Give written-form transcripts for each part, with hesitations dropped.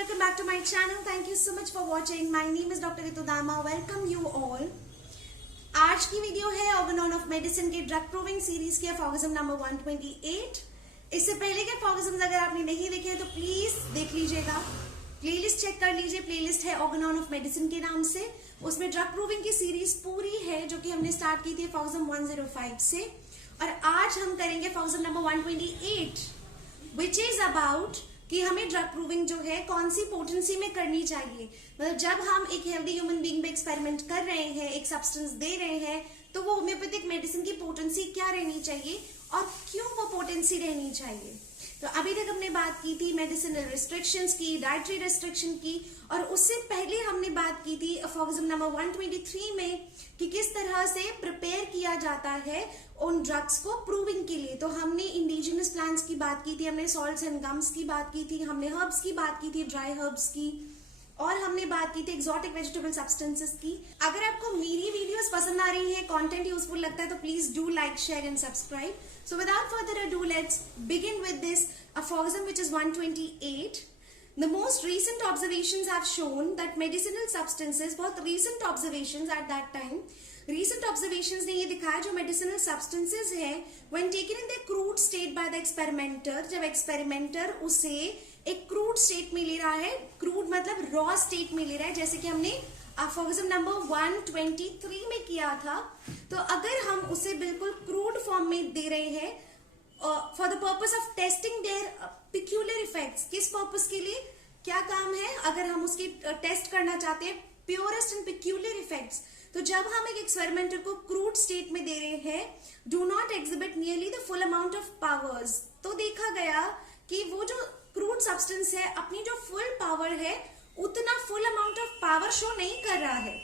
welcome back to my channel. Thank you so much for watching. My name is Dr. Ritu Dama. Welcome you all. आज की video है Organon of medicine के drug proving series के फॉर्गजम number 128। इससे पहले के फॉर्गजम्स अगर आपने नहीं देखे हैं तो प्लीज देख लीजिएगा, प्लेलिस्ट चेक कर लीजिए। प्लेलिस्ट है ऑर्गेनॉन ऑफ मेडिसिन के नाम से, उसमें ड्रग प्रूविंग की सीरीज पूरी है जो कि हमने स्टार्ट की थी फॉर्गजम 105 से, और आज हम करेंगे फॉर्गजम नंबर 128 विच इज अबाउट कि हमें ड्रग प्रूविंग जो है कौन सी पोटेंसी में करनी चाहिए। मतलब जब हम एक हेल्दी ह्यूमन बीइंग पे एक्सपेरिमेंट कर रहे हैं, एक सब्सटेंस दे रहे हैं, तो वो होम्योपैथिक मेडिसिन की पोटेंसी क्या रहनी चाहिए और क्यों वो पोटेंसी रहनी चाहिए। तो अभी तक हमने बात की थी मेडिसिनल रिस्ट्रिक्शंस की, डाइटरी रेस्ट्रिक्शन की, और उससे पहले हमने बात की थी फॉर्गजम नंबर 123 में कि किस तरह से प्रिपेयर किया जाता है उन ड्रग्स को प्रूविंग के लिए। तो हमने इंडिजिनस प्लांट्स की बात की थी, हमने सॉल्ट्स एंड गम्स की बात की थी, हमने हर्ब्स की बात की थी, ड्राई हर्ब्स की, और हमने बात की थी एक्सोटिक वेजिटेबल सब्सटेंसेस की। अगर आपको मेरी वीडियोस पसंद आ रही है, कंटेंट यूजफुल लगता है, तो please do like, share and subscribe. So without further ado let's begin with this फॉर्गजम which is 128। The most recent observations have shown that medicinal substances, बहुत recent observations at that time, recent observations ने ये दिखाया जो medicinal substances हैं when taken in their crude state by the experimenter, जब experimenter उसे एक crude state में ले रहा है, crude मतलब raw state में ले रहा है, जैसे कि हमने फॉर्गजम नंबर 123 में किया था। तो अगर हम उसे बिल्कुल crude form में दे रहे हैं for the purpose of testing their peculiar effects, किस पर्पज के लिए, क्या काम है, अगर हम उसकी टेस्ट करना चाहते हैं प्योरेस्ट एंड पिक्यूलर इफेक्ट्स, तो जब हम एक एक्सपेरिमेंटर को क्रूड स्टेट में दे रहे हैं, do not exhibit nearly the full amount of powers, तो देखा गया कि वो जो क्रूड सब्सटेंस है अपनी जो फुल पावर है उतना full amount of power show नहीं कर रहा है।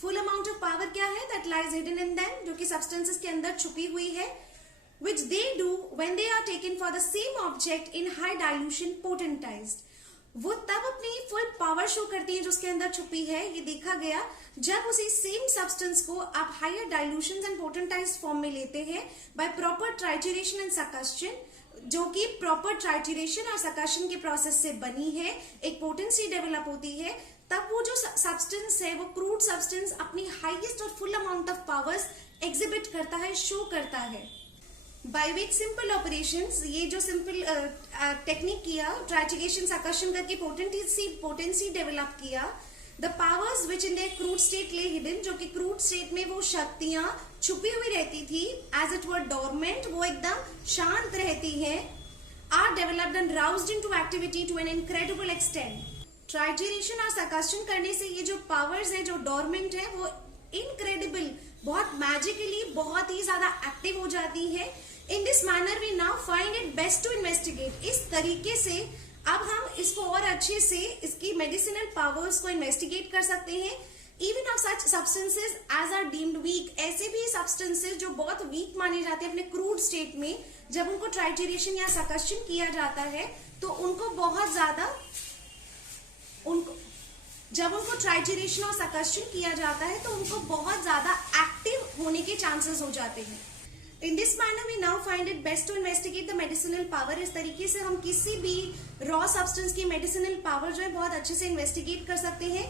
फुल अमाउंट ऑफ पावर क्या है, that lies hidden in them, जो कि सब्सटेंसेस के अंदर छुपी हुई है, which they do when they are taken for the same object in high dilution potentized। वो तब अपनी फुल पावर शो करती है जो उसके अंदर छुपी है। ये देखा गया जब उसी सेम सब्सटेंस को आप हायर डाइल्यूशन एंड पोटेंटाइज्ड फॉर्म में लेते हैं बाय प्रॉपर ट्राइट्यूरेशन एंड सकशन, जो कि प्रॉपर ट्राइट्यूरेशन और सकशन के प्रोसेस से बनी है, एक पोटेंसी डेवलप होती है, तब वो जो सब्सटेंस है, वो क्रूड सब्सटेंस अपनी हाईएस्ट और full amount of powers exhibit करता है, शो करता है। बाय विच सिंपल ऑपरेशंस, ये जो सिंपल टेक्निक किया, ट्राइट्यूरेशन सकशन करके पोटेंसी डेवलप किया, the powers which in their crude state ले हिडन, जो कि क्रूड स्टेट में वो शक्तियां छुपी हुई रहती थी, एज इट वर डोरमेंट, वो एकदम शांत रहती है, are developed and roused into activity to an incredible extent. Trituration और सकशन करने से ये जो पावर्स है जो डोरमेंट है वो इनक्रेडिबल, बहुत मैजिकली, बहुत ही ज्यादा एक्टिव हो जाती है। In this manner we now find it best to investigate. इस तरीके से अब हम इसको और अच्छे से इसकी मेडिसिनल पावर्स को इन्वेस्टिगेट कर सकते हैं। Even of such substances as are deemed weak, ऐसे भी सब्सटेंसेज जो बहुत वीक माने जाते हैं अपने क्रूड स्टेट में, जब उनको ट्राइट्यूरेशन या सकशन किया जाता है तो उनको बहुत ज्यादा जब उनको ट्राइट्यूरेशन और सकशन किया जाता है तो उनको बहुत ज्यादा एक्टिव होने के चांसेस हो जाते हैं। In this manner we now find it best to investigate the medicinal power. इस तरीके से हम किसी भी रॉ सब्सटेंस की मेडिसिनल पावर जो है बहुत अच्छे से इन्वेस्टिगेट कर सकते हैं।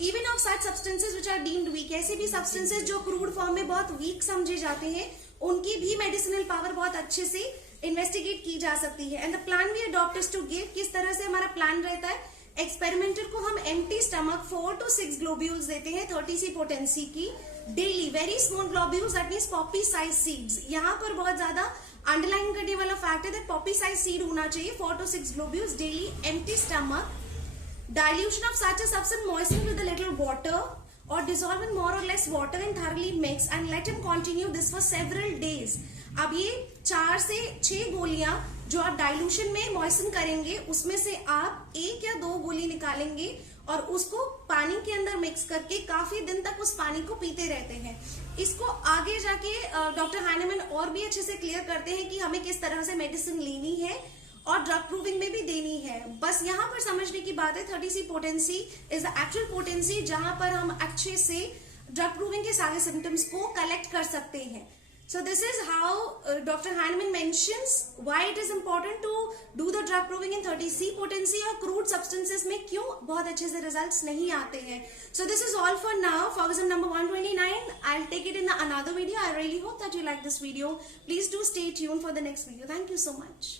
Even of such substances which are deemed weak, ऐसे भी सब्सटेंसेज जो क्रूड फॉर्म में बहुत वीक समझे जाते हैं, उनकी भी मेडिसिनल पावर बहुत अच्छे से इन्वेस्टिगेट की जा सकती है। And the plan we adopt is to give, किस तरह से हमारा प्लान रहता है, एक्सपेरिमेंटर को हम एम्प्टी स्टमक 4 to 6 ग्लोब्यूल्स देते हैं 30 पोटेंसी की daily, very small globules, that means Poppy size seeds. यहाँ पर बहुत ज्यादा अंडरलाइन करने वाला फैक्ट है दैट पॉपी साइज सीड होना चाहिए, 4 to 6 globules daily, empty stomach. Dilution of such a substance moistened with a little water or dissolve in more or less water and thoroughly mix and let him continue this for several days। अब ये 4 से 6 गोलियां जो आप dilution में moisten करेंगे, उसमें से आप 1 या 2 गोली निकालेंगे और उसको पानी के अंदर मिक्स करके काफी दिन तक उस पानी को पीते रहते हैं। इसको आगे जाके डॉक्टर हैनेमन और भी अच्छे से क्लियर करते हैं कि हमें किस तरह से मेडिसिन लेनी है और ड्रग प्रूविंग में भी देनी है। बस यहाँ पर समझने की बात है 30 potency is the actual potency जहां पर हम अच्छे से ड्रग प्रूविंग के सारे सिम्टम्स को कलेक्ट कर सकते हैं। So this is how Dr. Hahnemann mentions why it is important to do the drug proving in 30C potency और crude substances में क्यों बहुत अच्छे से results नहीं आते हैं. So this is all for now. Phogasm number 129. I'll take it in another video. I really hope that you like this video. Please do stay tuned for the next video. Thank you so much.